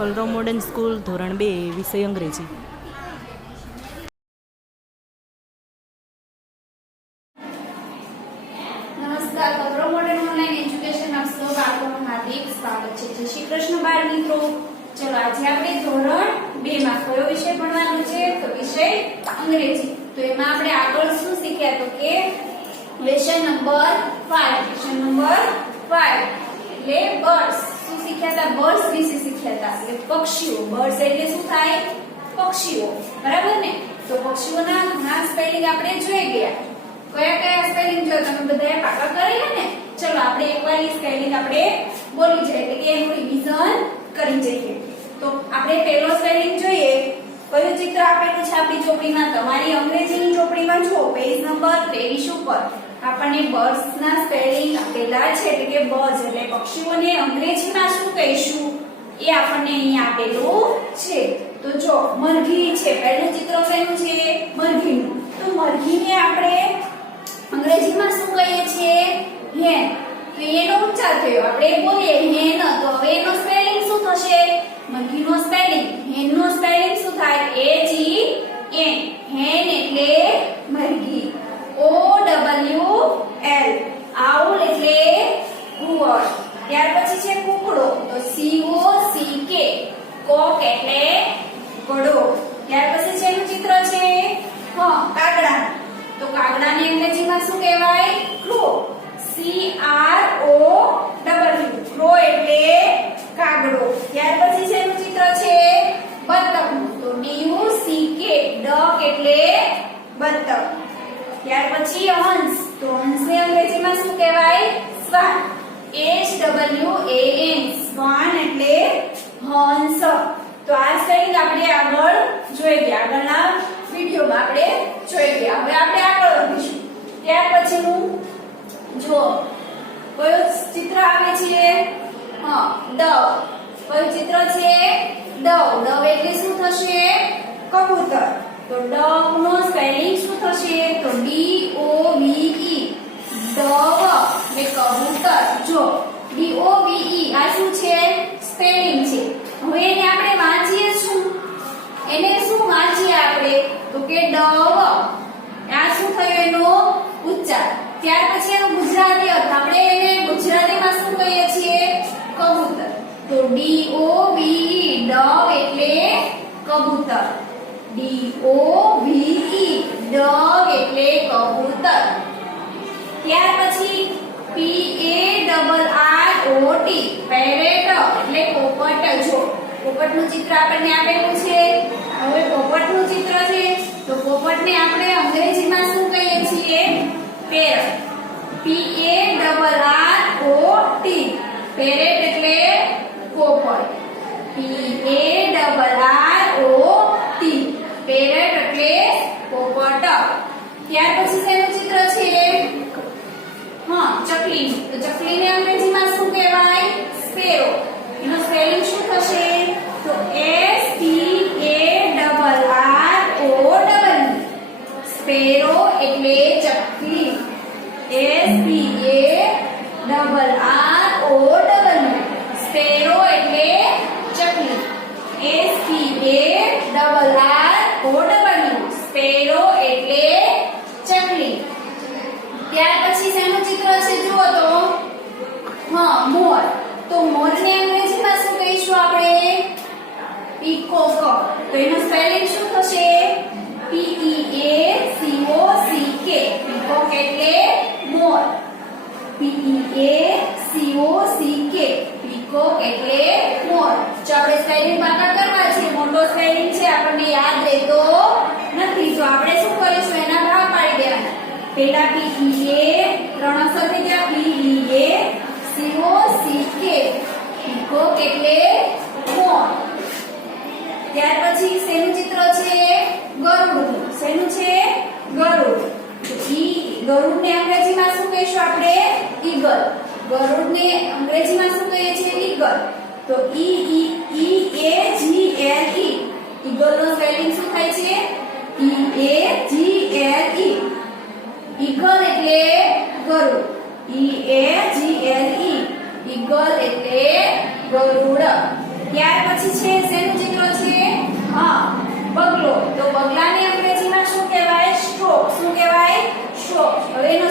કલરવ modern school ધોરણ 2 વિષય અંગ્રેજી. નમસ્કાર, કલરવ મોડર્ન ઓનલાઈન એજ્યુકેશનમાં સૌ બાળકોનું હાર્દિક સ્વાગત છે. જય શ્રી કૃષ્ણ બાળ મિત્રો. ચલો આજે આપણે ધોરણ 2 માં કયો વિષય ભણવાનો છે? તો વિષય અંગ્રેજી. તો એમાં આપણે આગળ શું શીખ્યા? તો કે લેસન નંબર 5 એટલે બર્ડ્સ. શું શીખ્યા હતા? બર્ડ્સ વિશે શીખ્યા હતા. એટલે પક્ષીઓ. બર્ડ્સ એટલે શું થાય? પક્ષીઓ. બરાબર ને? તો પક્ષીઓના ઘણા સ્પેલિંગ આપણે જોઈ ગયા. કયા કયા સ્પેલિંગ જો તમે બધાએ પાકા કરેલા ને? ચલો આપણે એકવાર એ સ્પેલિંગ આપણે બોલી જઈએ એટલે કે એનું રિવિઝન કરી જઈએ. તો આપણે પહેલો સ્પેલિંગ જોઈએ. કયું ચિત્ર આપેલું છે આપણી ચોપડીમાં? તમારી અંગ્રેજીની ચોપડીમાં જુઓ પેજ નંબર 23 ઉપર આપણને બર્ડ્સ ના સ્પેલિંગ આપેલા છે. એટલે કે બર્ડ્સ એટલે પક્ષીઓને અંગ્રેજીમાં શું કહીશું એ આપણને અહીં આપેલું છે. તો જો મરઘી છે. પહેલું ચિત્ર કયું છે? મરઘીનું. તો મરઘીને આપણે અંગ્રેજીમાં શું કહીએ છીએ? હેન. તો એનો ઉચ્ચાર થયો. આપણે બોલીએ હેન. તો હવે એનો સ્પેલિંગ શું થશે? મરઘીનો સ્પેલિંગ, હેનનો સ્પેલિંગ શું થાય? H E N. હેન એટલે મરઘી. O W L. આઉલ એટલે કુવર. ત્યાર પછી છે કુકડો. તો C O C K. કોક એટલે ઘોડો. ત્યાર પછી છે એનું ચિત્ર છે કાગડા. તો કાગડાને અંગ્રેજીમાં શું કહેવાય? Crow. C R O W. Crow એટલે કાગડો. ત્યાર પછી છે એનું ચિત્ર છે બતક. તો D U C K. Duck એટલે બતક. ત્યાર પછી હંસ. તો હંસને અંગ્રેજીમાં શું કહેવાય? શ્વાન. H W A N. શ્વાન એટલે હંસ. તો આ સ્પેલિંગ આપણે આગળ જોઈ ગયા. આગળના વિડિયોમાં આપણે જોઈ ગયા. હવે આપણે આગળ વધીશું. ત્યાર પછીનું જો કયો ચિત્ર આવે છે? દવ. કયું ચિત્ર છે? દવ. દવ એટલે શું થશે? કબૂતર. તો ડવ નો સ્પેલિંગ શું થશે? તો D O V E. દવ એટલે કબૂતર. જો D O V E આ શું છે? સ્પેલિંગ છે. હવે એને આપણે વાંચીએ શું? એને શું વાંચીએ આપણે? તો કે ડવ. આ શું થયું? એનો ઉચ્ચાર. ત્યાર પછી એનો ગુજરાતી અર્થ. આપણે એને ગુજરાતીમાં શું કહીએ છીએ? કબૂતર. તો D O V E. Dove એટલે કબૂતર. D O V E. Dove એટલે કબૂતર. ત્યાર પછી P A R R O T. Parrot એટલે પોપટ. જો પોપટનું ચિત્ર આપણને આપેલું છે. હવે પોપટનું ચિત્ર છે તો પોપટને આપણે અંગ્રેજીમાં શું કહીએ છીએ? Parrot. P A R R O T. Parrot એટલે પોપટ. P A R R O T. Parrot એટલે પોપટ. ત્યાર પછી શેનું ચિત્ર છે? ચકલી. તો ચકલીને અંગ્રેજીમાં શું કહેવાય? સ્પેરો. એનો સ્પેલિંગ શું થશે? તો S P A R R O W. Sparrow એટલે ચકલી. S P A R R O W. Sparrow એટલે ચકલી. S P A R R O W. Sparrow એટલે ચકલી. ત્યાર પછી શેનું ચિત્ર છે? જુઓ તો મોર. તો મોરને અંગ્રેજીમાં શું કહીશું આપણે? પીકોક. તો એનો સ્પેલિંગ શું થશે? P E A C O C K. Peacock એટલે મોર. P E A C O C K. Peacock એટલે મોર. જો આપણે સ્પેલિંગ પાકા કરવા છે. મોટો સ્પેલિંગ છે આપણને યાદ રહેતો નથી. તો આપણે શું કરીશું? એના ભાગ પાડી દેવાના. પેલા P E A. ત્રણ અક્ષર થઈ ગયા. P E A C O C K. Peacock એટલે મોર. ત્યાર પછી શેનું ચિત્ર છે? ગરુડ. શેનું છે? ગરુડ. તો ગરુડને અંગ્રેજીમાં શું કહીશું આપણે? ઈગલ. ગરુડને અંગ્રેજીમાં શું કહીએ છીએ? ઈગલ. તો E A G L E. ઈગલનો spelling શું થાય છે? E A G L E. Eagle એટલે ગરુડ. E A G L E. Eagle એટલે ગરુડ. ત્યાર પછી છે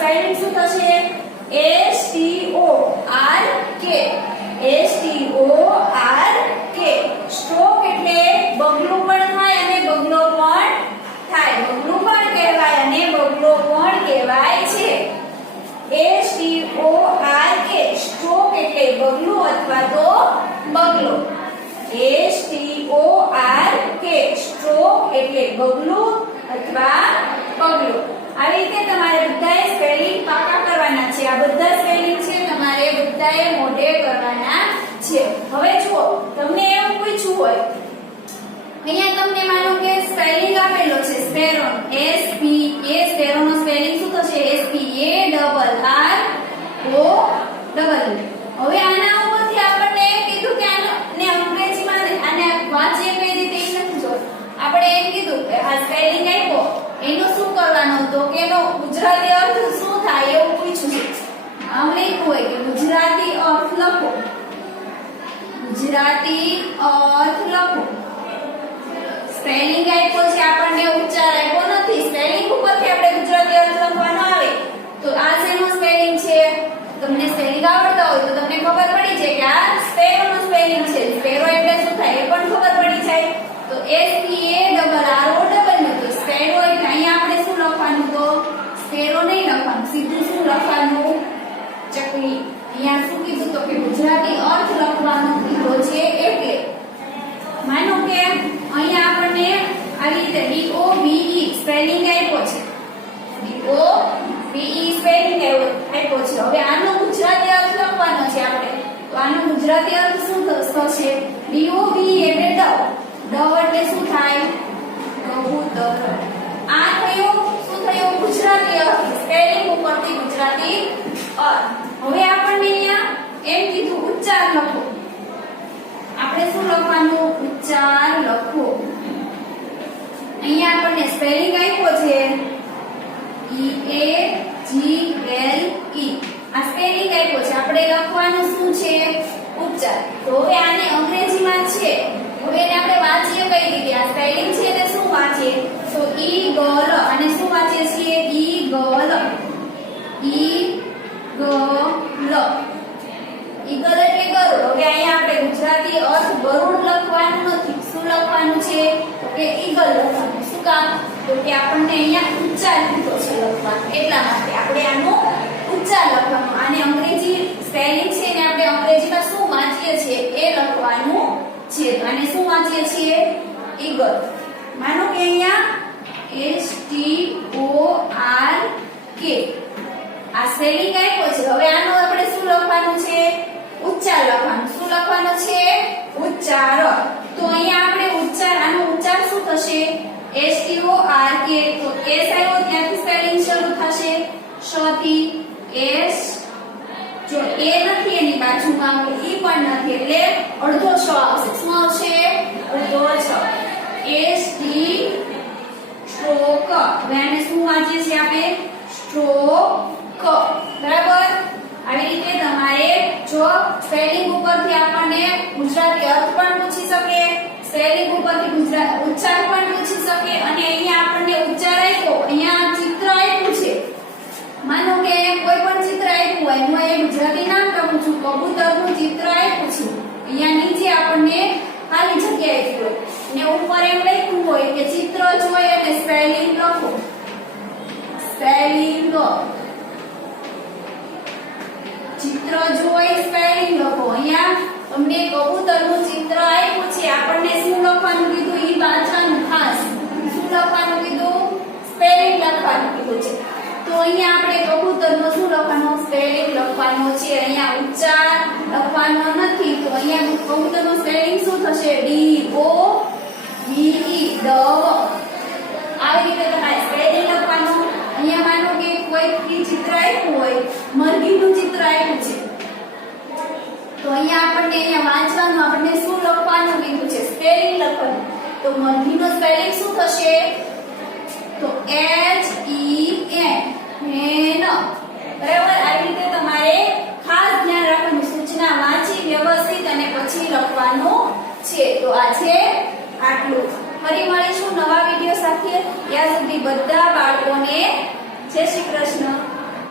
સ્પેલિંગ શું થશે? STORK. STORK. સ્ટ્રોક એટલે બગલું પણ થાય અને બગલો પણ થાય. બગલું પણ કહેવાય અને બગલો પણ કહેવાય છે. STORK. સ્ટ્રોક એટલે બગલું અથવા તો બગલો. STORK. સ્ટ્રોક એટલે બગલું અથવા બગલો. આવી રીતે તમારે બધાએ સ્પેલિંગ પાકા કરવાના છે. આ બધા સ્પેલિંગ છે તમારે બધાએ મોઢે કરવાના છે. હવે જુઓ, તમને એવું પૂછ્યું હોય, અહીંયા તમને માનો કે સ્પેલિંગ આપેલો છે સ્પેરો. SPA. સ્પેરો નો સ્પેલિંગ શું થશે? SPARRO. હવે આના ઉપરથી આપણને કીધું કે આને અંગ્રેજીમાં આને વાંચીએ કઈ રીતે એ નથી જોયું. આપણે એમ કીધું કે આ સ્પેલિંગ આપ્યો એનો શું કરવાનું તો કે એનો ગુજરાતી અર્થ શું થાય એવું પૂછ્યું છે. આમ લખ્યું હોય કે ગુજરાતી અર્થ લખો. ગુજરાતી અર્થ લખો. સ્પેલિંગ આપ્યો છે આપણને, ઉચ્ચાર આપ્યો નથી. સ્પેલિંગ ઉપરથી આપણે ગુજરાતી અર્થ લખવાનો આવે તો આ શેનો સ્પેલિંગ છે? તમને સ્પેલિંગ આવડતા હોય તો તમને ખબર પડી જાય કે આ સ્પેરો નો સ્પેલિંગ છે. સ્પેરો એટલે શું થાય એ પણ ખબર પડી જાય. તો SPARRO. તો સ્પેરો એટલે અહીંયા આપણે શું લખવાનું? તો સ્પેરો નહીં લખવાનું, સીધું શું લખવાનું? ચકલી. અહીંયા શું કીધું તો કે ગુજરાતી અર્થ લખવાનો કીધો છે. એટલે માનો કે અહીંયા આપણને આવી રીતે DOVE સ્પેલિંગ આપ્યો છે. DOVE સ્પેલિંગ આપ્યો છે. હવે આનો ગુજરાતી અર્થ લખવાનો છે આપણે. તો આનો ગુજરાતી અર્થ શું થશે? DOVE એટલે ડવ એટલે શું થાય? કબૂતર. આ થયો શું થયો? ગુજરાતી અર્થ. સ્પેલિંગ ઉપરથી ગુજરાતી અર્થ. હવે આપણને અહીંયા એમ કીધું ઉચ્ચાર લખો. આપણે શું લખવાનું? ઉચ્ચાર લખો. અહીંયા આપણને સ્પેલિંગ આપ્યો છે EAGLE. આ સ્પેલિંગ આપ્યો છે. આપણે લખવાનું શું છે? ઉચ્ચાર. તો હવે આને અંગ્રેજીમાં છે. હવે એને આપણે વાંચીએ કઈ રીતે? આ સ્પેલિંગ છે તે શું વાંચીએ? તો ઈગલ. અને શું વાંચીએ છીએ? ઈગલ. ઈગલ. ઈગલ એટલે ગરુડ. હવે અહીંયા આપણે ગુજરાતી અર્થ ગરુડ લખવાનું નથી. શું લખવાનું છે? તો કે ઈગલ લખવાનું. શું કામ? તો કે આપણને અહીંયા ઉચ્ચાર કીધો છે લખવાનું. એટલા માટે આપણે આનો ઉચ્ચાર લખવાનો. આને અંગ્રેજી સ્પેલિંગ છે ને આપણે અંગ્રેજીમાં શું વાંચીએ છીએ એ લખવાનું છે. તો આને શું વાંચીએ છીએ? ઈગલ. માનો કે અહીંયા STORK આ સ્પેલિંગ આપ્યો છે. હવે આનો આપણે શું લખવાનું છે? ઉચ્ચાર લખવાનું. શું લખવાનું છે? ઉચ્ચાર. તો અહીંયા આપણે ઉચ્ચાર, આનો ઉચ્ચાર શું થશે? STORK. તો S આવ્યો ત્યાંથી સ્પેલિંગ શરૂ થશે શ થી. S જો A નથી એની બાજુમાં, E પણ નથી એટલે અડધો શ આવશે. શું આવશે? અડધો શ. ST stroke. હવે આને શું વાંચીએ છીએ આપણે? સ્ટ્રોક. બરાબર. આવી રીતે તમારે જો સ્પેલિંગ ઉપરથી આપણને ગુજરાતી અર્થ પણ પૂછી શકે, સ્પેલિંગ ઉપરથી ઉચ્ચાર પણ પૂછી શકે, અને અહીંયા આપણને ઉચ્ચાર આપ્યો, અહીંયા ચિત્ર આપ્યું છે. માનો કે કોઈ પણ ચિત્ર આપ્યું હોય, હું એ ગુજરાતી નામ લખું છું, કબૂતરનું ચિત્ર આપ્યું છે. અહીંયા નીચે આપણને ખાલી જગ્યા આપી હોય ને ઉપર એમ લખ્યું હોય કે ચિત્ર જોઈ અને સ્પેલિંગ લખો. સ્પેલિંગ ચિત્ર જોઈ સ્પેલિંગ લખો. અહીંયા તમને કબૂતરનું ચિત્ર આપ્યું છે, આપણને શું લખવાનું કીધું? ઈ વાંચવાનું ખાસ. શું લખવાનું કીધું? સ્પેલિંગ લખવાનું કીધું છે. તો અહીંયા આપણે કબૂતરનો શું લખવાનો? સ્પેલિંગ લખવાનો છે. અહીંયા ઉચ્ચાર લખવાનો નથી. તો અહીંયા કબૂતરનું સ્પેલિંગ શું થશે? DOVE. ડવ. આવી રીતે તમારે સ્પેલિંગ લખવાનું. અહીંયા માનો કે કોઈ ચિત્ર આપ્યું હોય, મરઘીનું ચિત્ર આપ્યું છે, તો અહીંયા આપણને વાંચવાનું, આપણને શું લખવાનું કીધું છે? સ્પેલિંગ લખવાનું. તો મરઘીનો સ્પેલિંગ શું થશે? તો HEN. હેન. બરાબર. આવી રીતે તમારે ખાસ ધ્યાન રાખવાનું. સૂચના વાંચી વ્યવસ્થિત અને પછી લખવાનું છે. તો આ છે આટલું. ફરી મળીશું નવા વિડિયો સાથે. ત્યાં સુધી બધા બાળકોને જય શ્રી કૃષ્ણ.